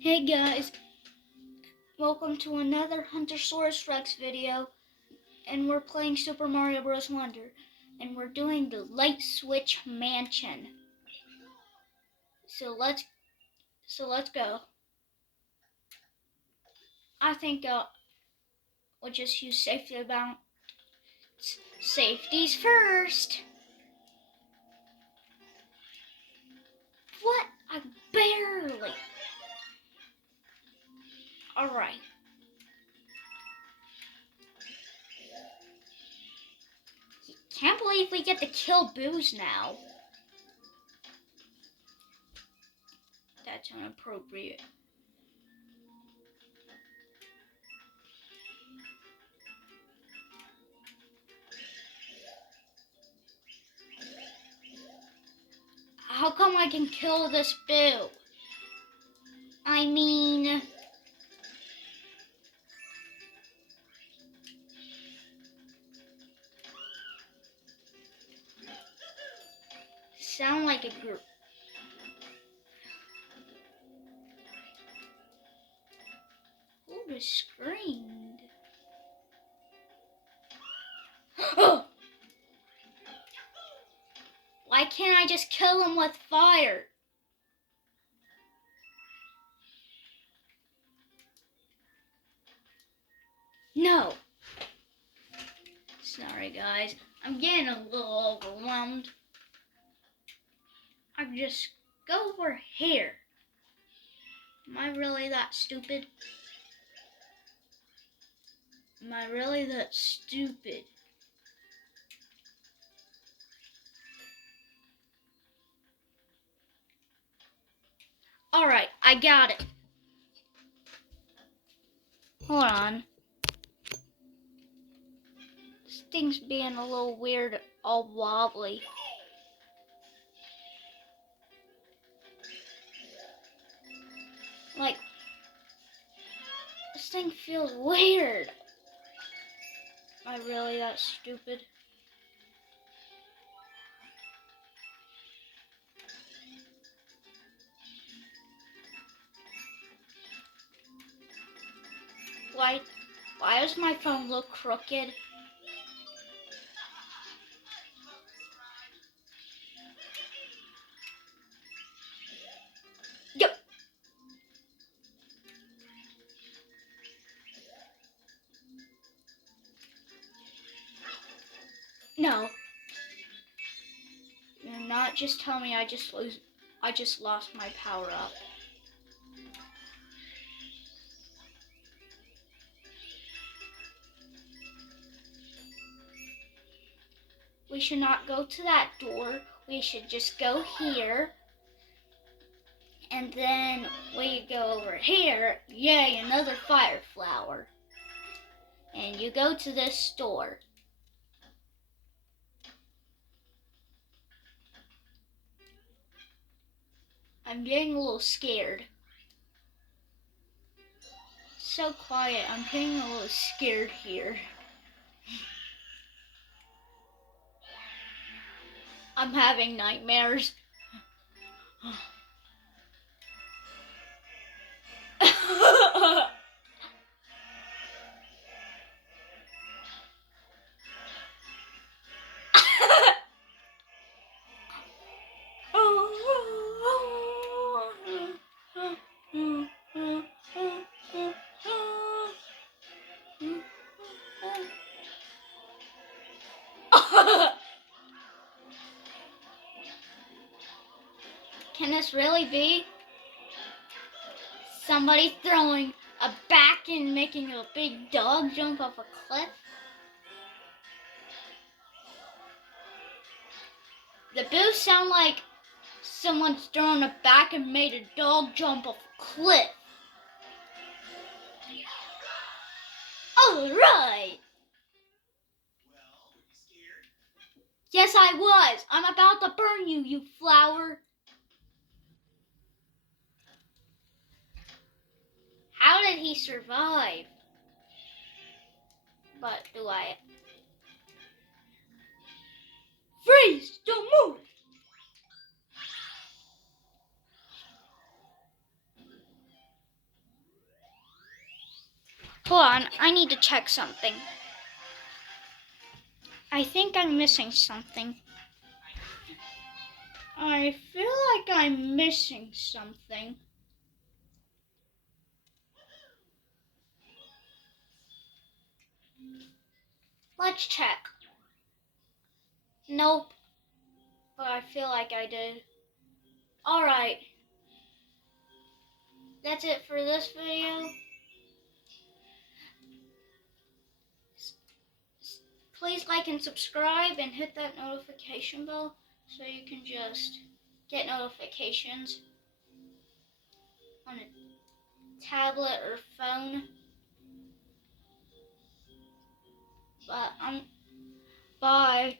Hey guys, welcome to another Huntersaurus Rex video, and we're playing Super Mario Bros. Wonder, and we're doing the Light Switch Mansion. So let's go. I think we'll just use safety bounce. Safety's first. What? I barely. All right. Can't believe we get to kill Boos now. That's inappropriate. How come I can kill this Boo? I mean... sound like a group. Who just screamed? Why can't I just kill him with fire? No. Sorry guys, I'm getting a little overwhelmed. I just go over here. Am I really that stupid? Am I really that stupid? Alright, I got it. Hold on. This thing's being a little weird, all wobbly. Like, this thing feels weird. Am I really that stupid? Why does my phone look crooked? Yep. No. Do not just tell me I just lost my power up. We should not go to that door. We should just go here. And then we go over here. Yay, another fire flower. And you go to this store. I'm getting a little scared. So quiet. I'm getting a little scared here. I'm having nightmares. Can this really be? Somebody throwing a back and making a big dog jump off a cliff? The boos sound like someone's thrown a back and made a dog jump off a cliff. Alright! Yes, I was. I'm about to burn you, you flower. How did he survive? But do I... Freeze! Don't move! Hold on, I need to check something. I think I'm missing something. I feel like I'm missing something. Let's check. Nope, but I feel like I did. Alright, that's it for this video. Please like and subscribe and hit that notification bell so you can just get notifications on a tablet or phone. But bye.